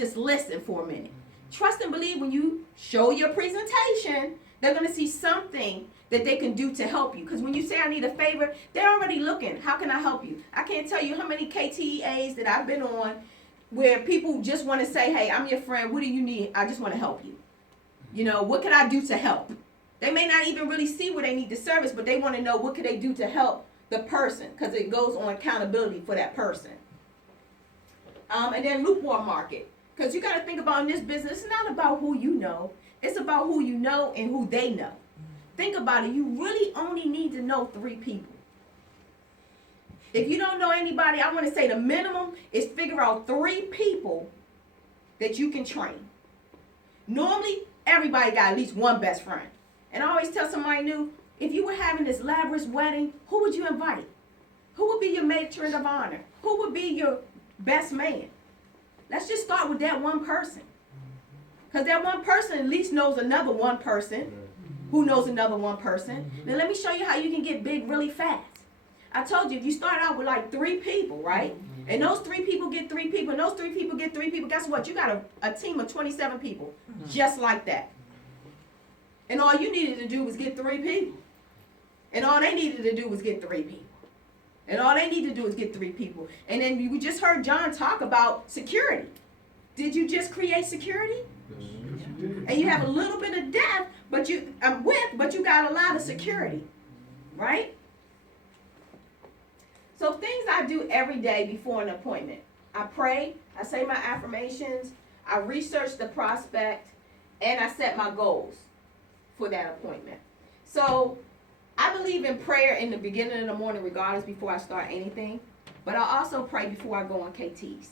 just listen for a minute. Trust and believe when you show your presentation, they're going to see something that they can do to help you. Because when you say, I need a favor, they're already looking. How can I help you? I can't tell you how many KTEAs that I've been on where people just want to say, hey, I'm your friend. What do you need? I just want to help you. You know, what can I do to help? They may not even really see where they need the service, but they want to know what can they do to help the person, because it goes on accountability for that person. And then lukewarm market. Because you got to think about in this business, it's not about who you know. It's about who you know and who they know. Think about it. You really only need to know 3 people. If you don't know anybody, I want to say the minimum is figure out 3 people that you can train. Normally, everybody got at least one best friend. And I always tell somebody new, if you were having this lavish wedding, who would you invite? Who would be your matron of honor? Who would be your best man? Let's just start with that one person. Because that one person at least knows another one person who knows another one person. Now let me show you how you can get big really fast. I told you, if you start out with like 3 people, right? And those 3 people get 3 people, and those 3 people get 3 people, guess what? You got a team of 27 people, just like that. And all you needed to do was get 3 people. And all they needed to do was get 3 people. And all they need to do is get 3 people. And then we just heard John talk about security. Did you just create security? And you have a little bit of depth, but you got a lot of security, right? So things I do every day before an appointment. I pray, I say my affirmations, I research the prospect, and I set my goals for that appointment. So I believe in prayer in the beginning of the morning regardless before I start anything, but I also pray before I go on KTs.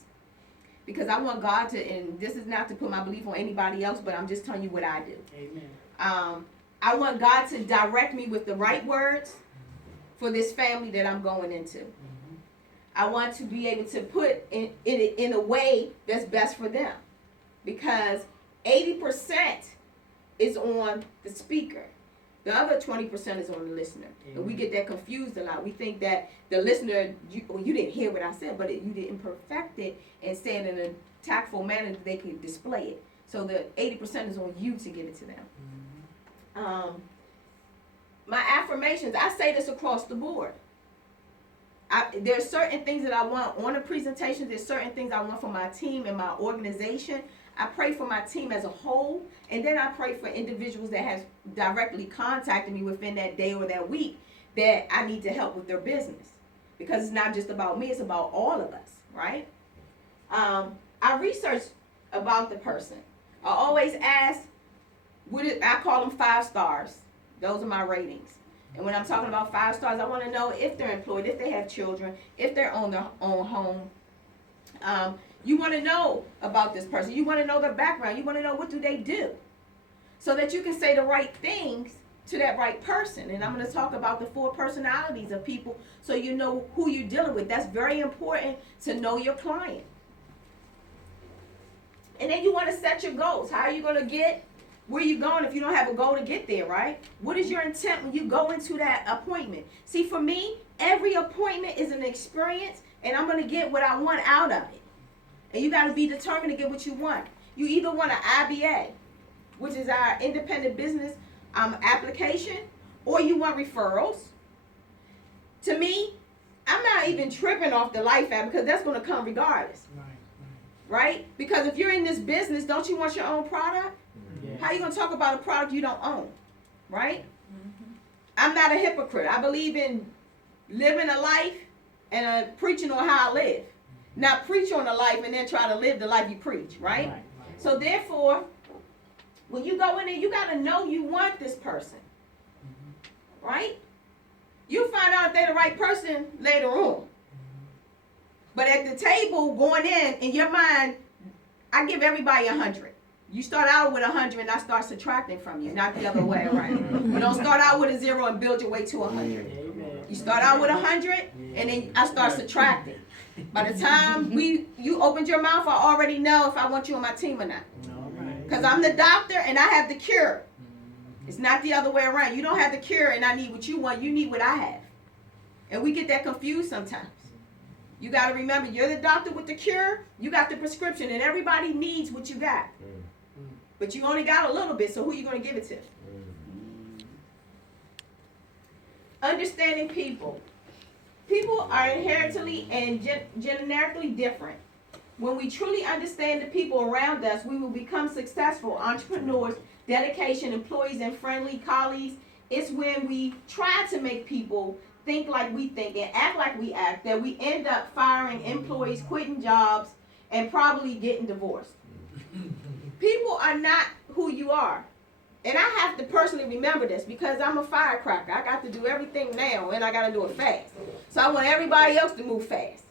Because I want God to, and this is not to put my belief on anybody else, but I'm just telling you what I do. Amen. I want God to direct me with the right words for this family that I'm going into. I want to be able to put it in a way that's best for them. Because 80% is on the speaker. The other 20% is on the listener. And we get that confused a lot. We think that the listener, you didn't hear what I said, but you didn't perfect it and say it in a tactful manner that they could display it. So the 80% is on you to give it to them. My affirmations, I say this across the board. There's certain things that I want on a presentation. There's certain things I want for my team and my organization. I pray for my team as a whole, and then I pray for individuals that have directly contacted me within that day or that week that I need to help with their business. Because it's not just about me, it's about all of us, right? I research about the person. I always ask, I call them 5 stars. Those are my ratings. And when I'm talking about 5 stars, I want to know if they're employed, if they have children, if they're on their own home. You want to know about this person. You want to know their background. You want to know what do they do. So that you can say the right things to that right person. And I'm going to talk about the 4 personalities of people so you know who you're dealing with. That's very important to know your client. And then you want to set your goals. How are you going to get where you're going if you don't have a goal to get there, right? What is your intent when you go into that appointment? See, for me, every appointment is an experience, and I'm going to get what I want out of it. And you got to be determined to get what you want. You either want an IBA, which is our independent business application, or you want referrals. To me, I'm not even tripping off the life app because that's going to come regardless. Right? Because if you're in this business, don't you want your own product? Yes. How are you going to talk about a product you don't own? Right? Mm-hmm. I'm not a hypocrite. I believe in living a life and preaching on how I live. Not preach on a life and then try to live the life you preach, right? So therefore, when you go in there, you got to know you want this person, right? You'll find out if they're the right person later on. But at the table going in your mind, I give everybody 100. You start out with 100 and I start subtracting from you, not the other way around. You don't start out with a 0 and build your way to 100. You start out with 100 and then I start subtracting. By the time you opened your mouth, I already know if I want you on my team or not. Because I'm the doctor and I have the cure. It's not the other way around. You don't have the cure and I need what you want. You need what I have. And we get that confused sometimes. You got to remember, you're the doctor with the cure. You got the prescription, and everybody needs what you got. But you only got a little bit, so who you going to give it to? Understanding people. People are inherently and generically different. When we truly understand the people around us, we will become successful entrepreneurs, dedication, employees, and friendly colleagues. It's when we try to make people think like we think and act like we act that we end up firing employees, quitting jobs, and probably getting divorced. People are not who you are. And I have to personally remember this because I'm a firecracker. I got to do everything now, and I got to do it fast. So I want everybody else to move fast.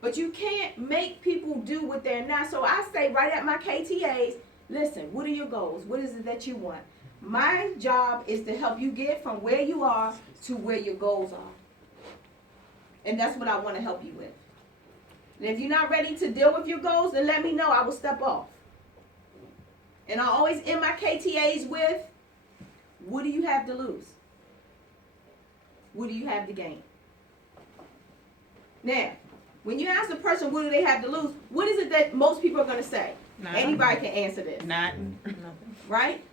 But you can't make people do what they're not. So I say right at my KTAs, listen, what are your goals? What is it that you want? My job is to help you get from where you are to where your goals are. And that's what I want to help you with. And if you're not ready to deal with your goals, then let me know. I will step off. And I always end my KTAs with, what do you have to lose? What do you have to gain? Now, when you ask the person what do they have to lose, what is it that most people are going to say? Anybody can answer this. Nothing. Right?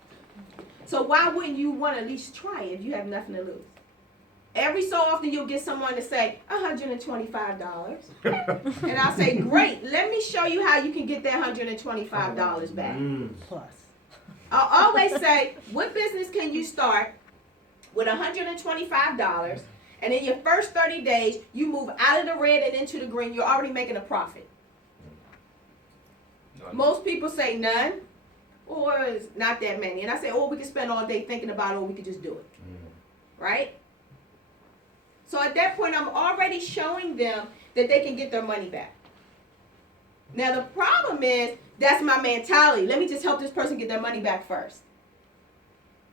So why wouldn't you want to at least try it if you have nothing to lose? Every so often you'll get someone to say, $125. And I'll say, great, let me show you how you can get that $125 back. Plus. I'll always say, what business can you start with $125? And in your first 30 days, you move out of the red and into the green. You're already making a profit. Most people say none, or it's not that many. And I say, oh, we can spend all day thinking about it, or we could just do it. Right? So at that point, I'm already showing them that they can get their money back. Now, the problem is, that's my mentality. Let me just help this person get their money back first.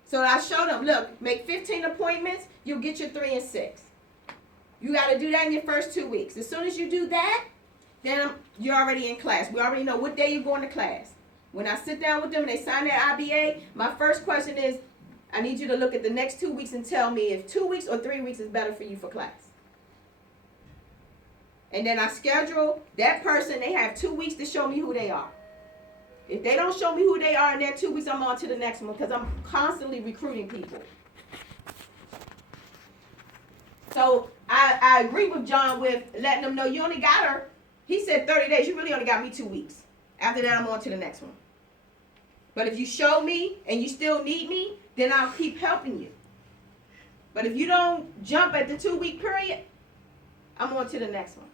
So I show them, look, make 15 appointments, you'll get your 3 and 6. You got to do that in your first 2 weeks. As soon as you do that, then you're already in class. We already know what day you're going to class. When I sit down with them and they sign their IBA, my first question is, I need you to look at the next 2 weeks and tell me if 2 weeks or 3 weeks is better for you for class. And then I schedule that person. They have 2 weeks to show me who they are. If they don't show me who they are in that 2 weeks, I'm on to the next one because I'm constantly recruiting people. So I agree with John with letting them know you only got her. He said 30 days. You really only got me 2 weeks. After that, I'm on to the next one. But if you show me and you still need me, then I'll keep helping you. But if you don't jump at the 2 week period, I'm on to the next one.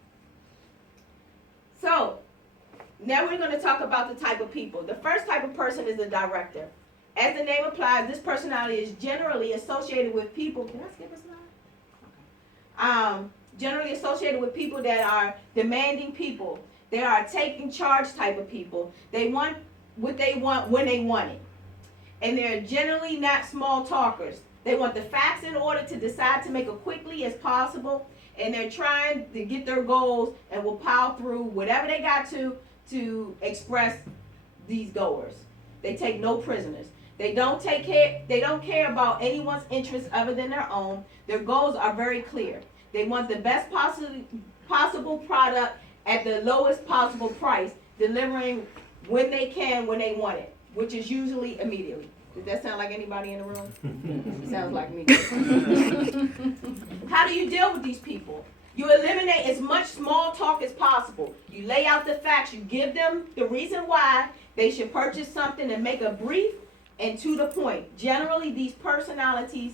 So now we're going to talk about the type of people. The first type of person is the director. As the name implies, this personality is generally associated with people. Can I skip a slide? Generally associated with people that are demanding people. They are taking charge type of people. They want what they want when they want it. And they're generally not small talkers. They want the facts in order to decide to make it quickly as possible. And they're trying to get their goals and will plow through whatever they got to express these goers. They take no prisoners. They don't care about anyone's interests other than their own. Their goals are very clear. They want the best possible product at the lowest possible price, delivering when they can, when they want it, which is usually immediately. Does that sound like anybody in the room? Sounds like me. How do you deal with these people? You eliminate as much small talk as possible. You lay out the facts. You give them the reason why they should purchase something and make a brief and to the point. Generally, these personalities